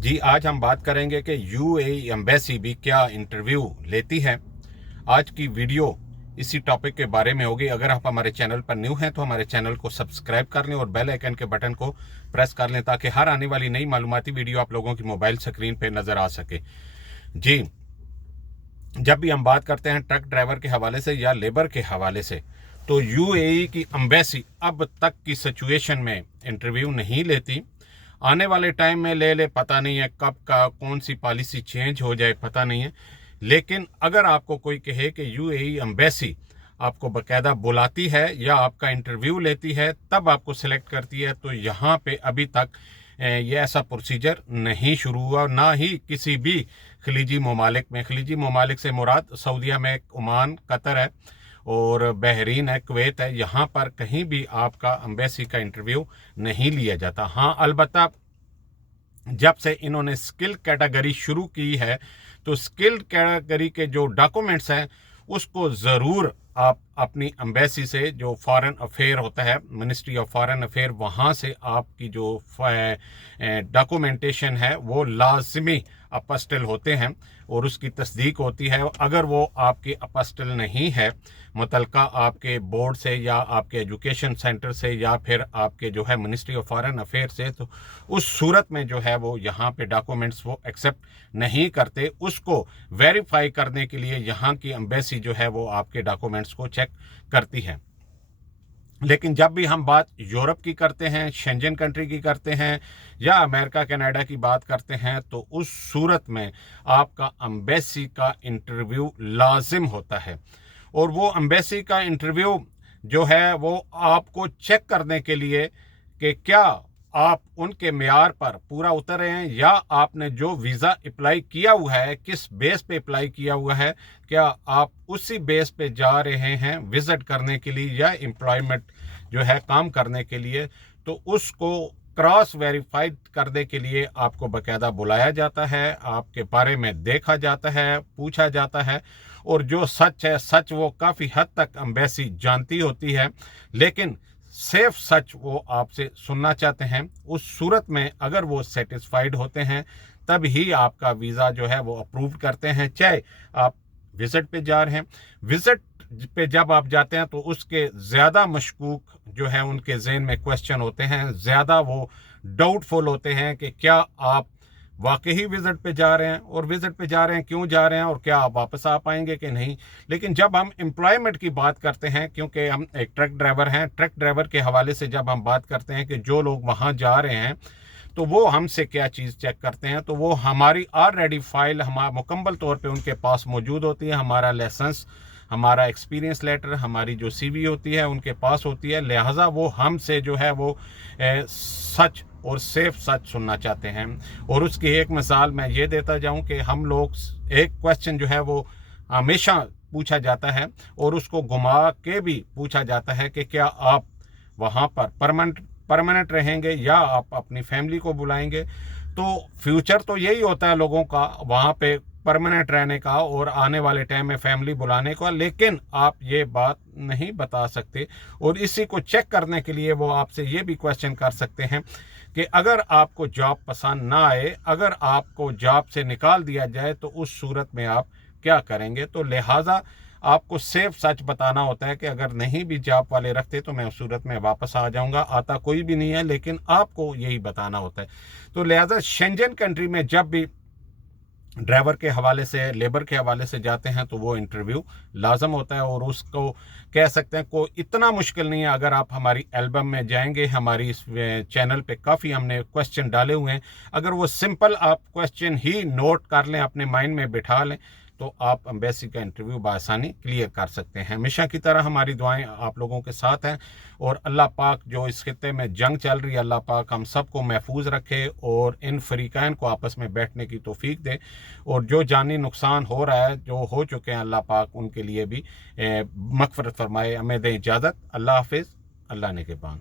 जी, आज हम बात करेंगे कि यूएई एम्बेसी भी क्या इंटरव्यू लेती है। आज की वीडियो इसी टॉपिक के बारे में होगी। अगर आप हमारे चैनल पर न्यू हैं तो हमारे चैनल को सब्सक्राइब कर लें और बेल आइकन के बटन को प्रेस कर लें ताकि हर आने वाली नई मालूमाती वीडियो आप लोगों की मोबाइल स्क्रीन पर नज़र आ सके। जी, जब भी हम बात करते हैं ट्रक ड्राइवर के हवाले से या लेबर के हवाले से, तो यूएई की एम्बेसी अब तक की सिचुएशन में इंटरव्यू नहीं लेती। आने वाले टाइम में ले पता नहीं है कब का कौन सी पॉलिसी चेंज हो जाए, पता नहीं है। लेकिन अगर आपको कोई कहे कि यूएई एम्बेसी आपको बाकायदा बुलाती है या आपका इंटरव्यू लेती है तब आपको सिलेक्ट करती है, तो यहाँ पे अभी तक ये ऐसा प्रोसीजर नहीं शुरू हुआ, ना ही किसी भी खलीजी ममालिक में। खलीजी ममालिक से मुराद सऊदीया में, ओमान, कतर है और बहरीन है, कुवैत है। यहाँ पर कहीं भी आपका एम्बेसी का इंटरव्यू नहीं लिया जाता। हाँ, अलबत्ता जब से इन्होंने स्किल कैटेगरी शुरू की है तो स्किल कैटेगरी के जो डॉक्यूमेंट्स हैं उसको ज़रूर आप अपनी एम्बेसी से, जो फॉरेन अफेयर होता है, मिनिस्ट्री ऑफ फॉरेन अफेयर, वहाँ से आपकी जो डॉक्यूमेंटेशन है वो लाजमी अपस्टल होते हैं और उसकी तस्दीक होती है। अगर वो आपकी अपस्टल नहीं है मुतलका आपके बोर्ड से या आपके एजुकेशन सेंटर से या फिर आपके जो है मिनिस्ट्री ऑफ फॉरेन अफेयर से, तो उस सूरत में जो है वो यहाँ पे डॉक्यूमेंट्स वो एक्सेप्ट नहीं करते। उसको वेरीफाई करने के लिए यहाँ की एम्बेसी जो है वो आपके डॉक्यूमेंट्स को चेक करती है। लेकिन जब भी हम बात यूरोप की करते हैं, शेंजन कंट्री की करते हैं या अमेरिका कनाडा की बात करते हैं, तो उस सूरत में आपका एम्बेसी का इंटरव्यू लाजिम होता है। और वो एम्बेसी का इंटरव्यू जो है वो आपको चेक करने के लिए कि क्या आप उनके मेयार पर पूरा उतर रहे हैं या आपने जो वीज़ा अप्लाई किया हुआ है किस बेस पे अप्लाई किया हुआ है, क्या आप उसी बेस पे जा रहे हैं विजिट करने के लिए या एम्प्लॉयमेंट जो है काम करने के लिए। तो उसको क्रॉस वेरीफाइड करने के लिए आपको बाकायदा बुलाया जाता है, आपके बारे में देखा जाता है, पूछा जाता है। और जो सच है, सच वो काफ़ी हद तक एम्बेसी जानती होती है, लेकिन सेफ सच वो आपसे सुनना चाहते हैं। उस सूरत में अगर वो सेटिस्फाइड होते हैं तब ही आपका वीज़ा जो है वो अप्रूव करते हैं, चाहे आप विजिट पे जा रहे हैं। विजिट पे जब आप जाते हैं तो उसके ज़्यादा मशकूक जो है उनके ज़हन में क्वेश्चन होते हैं, ज़्यादा वो डाउटफुल होते हैं कि क्या आप वाकई विजिट पे जा रहे हैं और विजिट पे जा रहे हैं, क्यों जा रहे हैं और क्या आप वापस आ पाएंगे कि नहीं। लेकिन जब हम एम्प्लॉयमेंट की बात करते हैं, क्योंकि हम एक ट्रक ड्राइवर हैं, ट्रक ड्राइवर के हवाले से जब हम बात करते हैं कि जो लोग वहाँ जा रहे हैं तो वो हमसे क्या चीज़ चेक करते हैं, तो वो हमारी ऑलरेडी फाइल हमारा मुकम्मल तौर पे उनके पास मौजूद होती है। हमारा लाइसेंस, हमारा एक्सपीरियंस लेटर, हमारी जो सीवी होती है उनके पास होती है। लिहाजा वो हमसे जो है वो सच और सेफ सच सुनना चाहते हैं। और उसकी एक मिसाल मैं ये देता जाऊं कि हम लोग, एक क्वेश्चन जो है वो हमेशा पूछा जाता है और उसको घुमा के भी पूछा जाता है कि क्या आप वहाँ पर परमानेंट रहेंगे या आप अपनी फैमिली को बुलाएंगे। तो फ्यूचर तो यही होता है लोगों का वहाँ पे परमानेंट रहने का और आने वाले टाइम में फैमिली बुलाने का, लेकिन आप ये बात नहीं बता सकते। और इसी को चेक करने के लिए वो आपसे ये भी क्वेश्चन कर सकते हैं कि अगर आपको जॉब पसंद ना आए, अगर आपको जॉब से निकाल दिया जाए, तो उस सूरत में आप क्या करेंगे। तो लिहाजा आपको सेफ सच बताना होता है कि अगर नहीं भी जॉब वाले रखते तो मैं उस सूरत में वापस आ जाऊंगा। आता कोई भी नहीं है, लेकिन आपको यही बताना होता है। तो लिहाजा शेंजन कंट्री में जब भी ड्राइवर के हवाले से, लेबर के हवाले से जाते हैं तो वो इंटरव्यू लाजम होता है। और उसको कह सकते हैं को इतना मुश्किल नहीं है। अगर आप हमारी एल्बम में जाएंगे, हमारी इस चैनल पे काफ़ी हमने क्वेश्चन डाले हुए हैं, अगर वो सिंपल आप क्वेश्चन ही नोट कर लें, अपने माइंड में बिठा लें, तो आप एम्बेसी का इंटरव्यू बआसानी क्लियर कर सकते हैं। हमेशा की तरह हमारी दुआएं आप लोगों के साथ हैं और अल्लाह पाक जो इस खित्ते में जंग चल रही है, अल्लाह पाक हम सबको महफूज रखे और इन फरीकैन को आपस में बैठने की तौफीक दे। और जो जानी नुकसान हो रहा है, जो हो चुके हैं, अल्लाह पाक उनके लिए भी मग़फ़िरत फरमाए। हमें दें इजाज़त। अल्लाह हाफिज़। अल्लाह ने के पान।